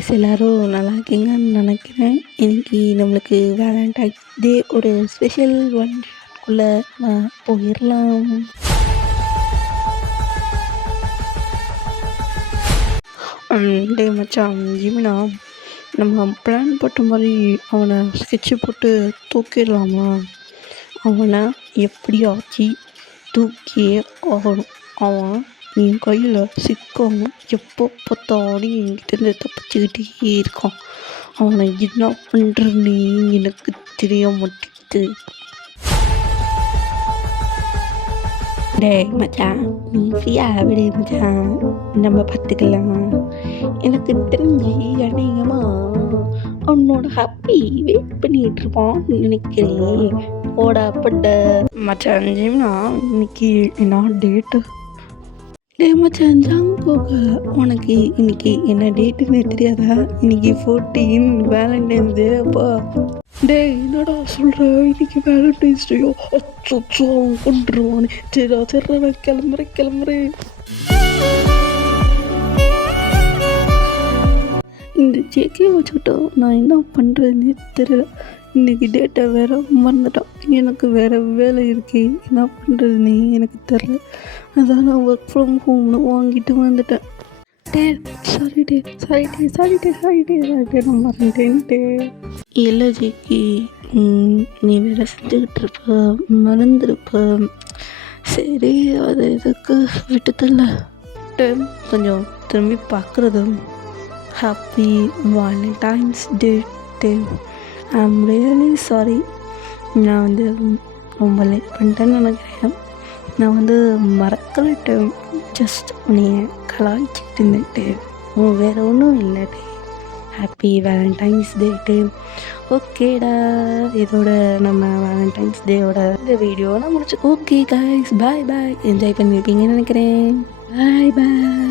Guys எல்லோரும் நல்லா இருக்கீங்கன்னு நினைக்கிறேன். இன்றைக்கி நம்மளுக்கு வேலண்டைன்ஸ் டே ஒரு ஸ்பெஷல் ஒன்குள்ளே போயிடலாம். டே மச்சான் ஜிமினா, நம்ம பிளான் போட்ட மாதிரி அவனை ஸ்கெட்சு போட்டு தூக்கிடலாமா? அவனை எப்படியாச்சு தூக்கியே ஆகணும். அவன் என் கையில் சிக்காமல் எப்போ பார்த்தாலும் என்கிட்ட தப்பிச்சுக்கிட்டே இருக்கான். அவனை என்ன பண்ணுறேன்னு எனக்கு தெரிய மாட்டேங்குது. டே மச்சான், நீ ஃப்ரீயாக விடு மச்சான், நம்ம பார்த்துக்கலாம். எனக்கு தெரிஞ்சு அநேகமாக அவனோட ஹாப்பி வெயிட் பண்ணிகிட்டு இருப்பான்னு நினைக்கிறேன். போடப்பட்ட மச்சான் ஜிம்னா, இன்னைக்கு என்ன டேட்டு? டே மச்சான் ஜாங்கோக, உனக்கு இன்னைக்கு என்ன டேட்டுன்னு தெரியாதா? இன்னைக்கு 14 வேலண்டைன்ஸ் டே. அப்பா டே என்னடா சொல்கிற? இன்னைக்கு வேலண்டைன்ஸ் டேயோ? அச்சோ அவன் கொண்டுருவானே. சரிடா நான் கிளம்புறேன். இந்த ஜேகே வச்சுக்கிட்டா நான் என்ன பண்ணுறதுன்னே தெரியல. இன்றைக்கி டேட்டை வேறு மறந்துட்டான். எனக்கு வேறு வேலை இருக்கே, என்ன பண்ணுறதுன்னே எனக்கு தெரில. அதான் நான் ஒர்க் ஃப்ரம் ஹோம்னு வாங்கிட்டு வந்துட்டேன். சாரி நான் மறந்துட்டேன்ட்டு. இல்லை ஜேகே, நீ வேலை செஞ்சுக்கிட்டு இருப்ப, மறந்துருப்ப. சரி, அதை எதுக்கு விட்டுதில்ல. கொஞ்சம் திரும்பி பார்க்குறதும் happy valentine's day. I'm really sorry. நான் ரொம்ப லேட் பண்ணிட்டேன்னு நினைக்கிறேன். நான் மறக்கலட்டு, ஜஸ்ட் உன்னைய கலாய்ச்சிட்டு இருந்துட்டு வேறு ஒன்றும் இல்லைட்டு. ஹாப்பி வேலண்டைன்ஸ் டே. ஓகேடா, இதோட நம்ம வேலண்டைன்ஸ் டேயோட இந்த வீடியோலாம் முடிச்சு. ஓகே கைஸ், பாய். என்ஜாய் பண்ணியிருப்பீங்கன்னு நினைக்கிறேன். பாய்.